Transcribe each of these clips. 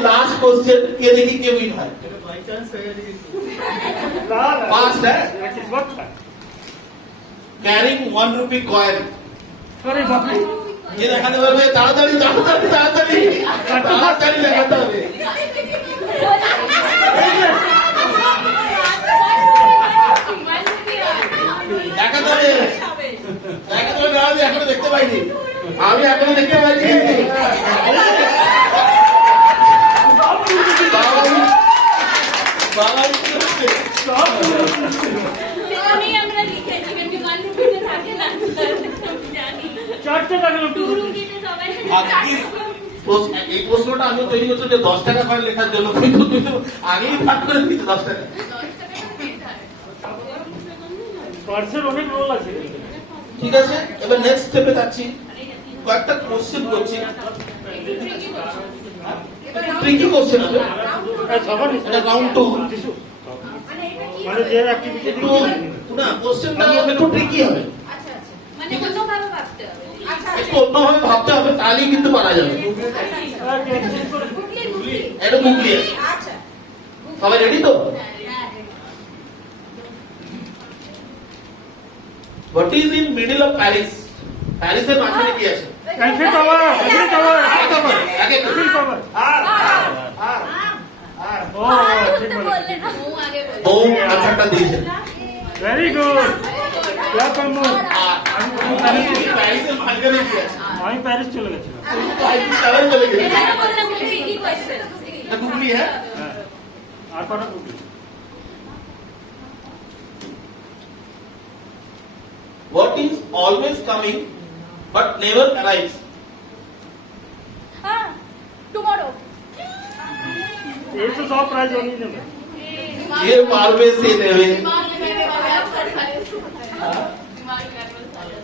Last question के देखी के विन है फास्ट है कैरिंग 1 रुपी कॉइन ये देखाতে পারবে তাড়াতাড়ি তাড়াতাড়ি তাড়াতাড়ি তাড়াতাড়ি দেখাতে হবে দেখাতে হবে দেখাতে হবে আমি এখনো দেখতে পাইনি আমি এখনো দেখতে পাইনি বাবা আমি আমরা লিখেছি কিন্তু 1 রুপিতে থাকে না জানি চারটে টাকা 2 রুপিতে সবাই এই প্রশ্নটা আমি তৈরি করছি যে 10 টাকা কয়েন লেখার জন্য কিন্তু তুই তো আগেই ফাট করে দিতে 10 টাকা পার্সেল অনেক রোল আছে ঠিক আছে এবার নেক্সট স্টেপে যাচ্ছি কয়েকটা কোশ্চেন করছি ট্রিকি কোশ্চেন হবে এটা রাউন্ড 2 মানে যে অ্যাক্টিভিটি না কোশ্চেনটা একটু ট্রিকি হবে আচ্ছা আচ্ছা মানে অন্যভাবে ভাবতে হবে আচ্ছা একটু অন্যভাবে ভাবতে হবে তাহলেই কিন্তু পারা যাবে এটা গুগলি আচ্ছা সবাই রেডি তো What is in middle of Paris? Paris এর মাঝখানে কি আছে? এফিল টাওয়ার এফিল টাওয়ার ও ঠিক বলে ও আচ্ছাটা দিয়েছে very good class for more প্যারিসের মাঝখানে কি আছে? আমি প্যারিস চলে গেছিলাম আইফেল টাওয়ার চলে গেছে এটা বললাম কি কোশ্চেন এটা গুগলি হ্যাঁ আর কটা গুগলি What is always coming but never arrives? हां टुमारो ये तो सब प्राइज होनी है ये पारवे से नेवे दिमाग लगाने वाले अफसर सारे दिमाग लगाने वाले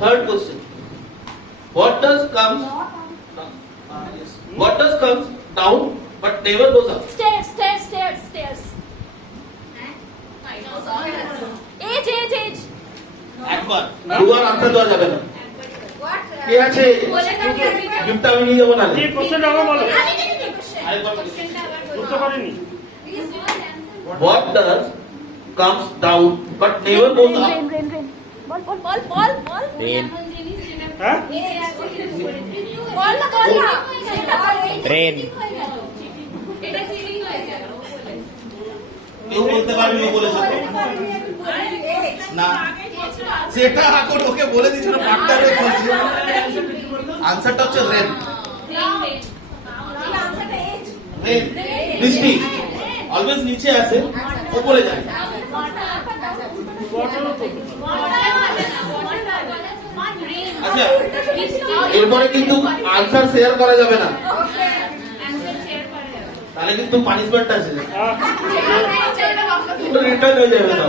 Third question. What does comes down but never goes up? Stairs stairs stairs stairs age age age একবার দুবার আনসার দেওয়া যাবে না কি আছে গিফট আমি নিয়ে যাব না কি কোশ্চেন আবার বলো আরেকবার বুঝতে পারিনি What does comes down but never goes up? Rain ball ball ball ball ball rain হ্যাঁ बॉल ना बॉल ना ট্রেন এটা সিলিং হয়ে গেল কেউ বলতে পারবি ও বলেছে না সেটা এখন ওকে বলে দিয়েছিল পার্টনার হয়ে বলছে আনসারটা হচ্ছে রেন রেন বৃষ্টি অলওয়েজ নিচে আছে উপরে যায় আচ্ছা এরপরে কিন্তু আনসার শেয়ার করা যাবে না তাহলে কিন্তু পানিশমেন্ট আছে রিটার্ন হয়ে যাবে না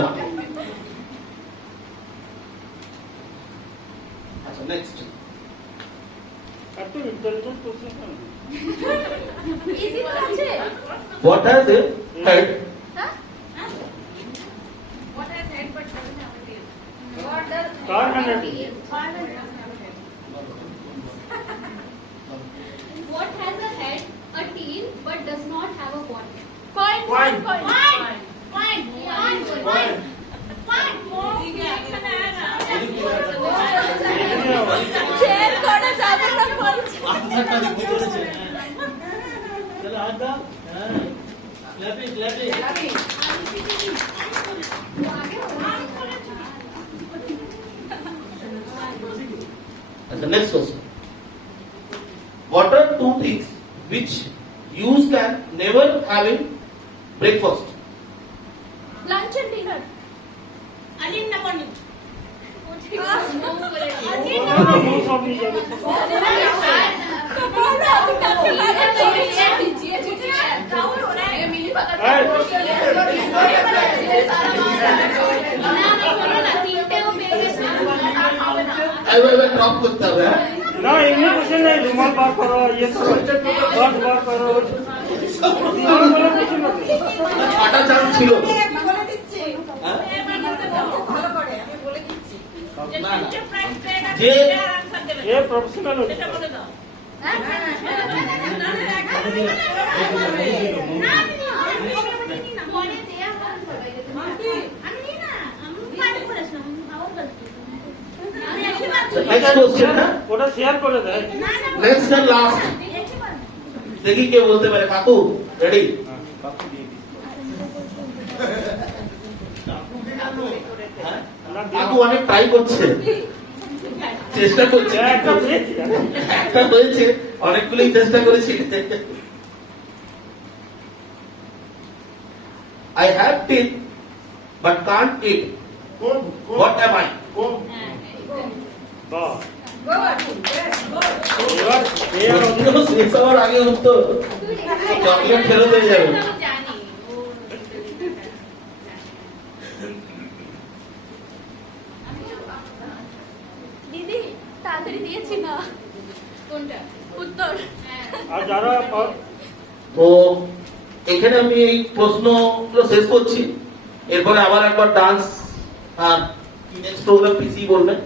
আচ্ছা নেক্সট এত ইন্টেলিজেন্ট কোশ্চেন इजी तो আছে What has a head? হ্যাঁ what has head but doesn't have a tail what does car है what has a head a tail but does not have a body coin coin Coin. coin share করা যাবে না বলছি আনসারটা লিখতে চলেছে চলো হাত দাও হ্যাঁ clapping clapping The next question. What are two things which use can never have in breakfast? lunch and dinner Ali ना मॉर्निंग मुंह सब नहीं जाने तो बोलो अभी तक लगा दीजिए डाउन हो रहा है मिली भगत है सारा অফ করতে হবে, হ্যাঁ? না এমনি কোশ্চেন নেই, রুমাল বার করো, ইয়ে করো, পার্স বার করো, রুমাল বলে কোশ্চেন না। আটা চান্স ছিল। বলে দিচ্ছি হ্যাঁ? ভালো করে আমি বলে দিচ্ছি না, না। যে এ প্রফেশনাল হচ্ছে। পরে দেয়া হবে সবাইকে। নেক্সট কোশ্চেন, হ্যাঁ? ওটা শেয়ার করে দেয়। নেক্সট এন্ড লাস্ট, দেখি কে বলতে পারে। কাকু রেডি? কাকু অনেক ট্রাই করছে, চেষ্টা করছে, একটা পেয়েছি। একটা হয়েছে, অনেকগুলোই চেষ্টা করেছি। I have teeth but can't eat. What am I? বাহ। গোবর এবার এর প্রশ্ন শেষ হওয়ার আগে উত্তর চকলেট ফেরত হয়ে যাবে। দিদি তাড়াতাড়ি দিয়েছি না কোনটা উত্তর আর যারা তো এখানে আমি এই প্রশ্নগুলো শেষ করছি, এরপরে আবার একবার ডান্স আর নেক্সট প্রোগ্রাম পিসি বলবেন।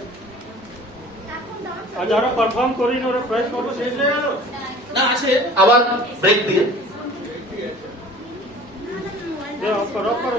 আর যারা পারফর্ম করিনি ওরা প্রাইজ পাবো। না আসে আবার ব্রেক দিয়ে। অফ করো, অফ করো।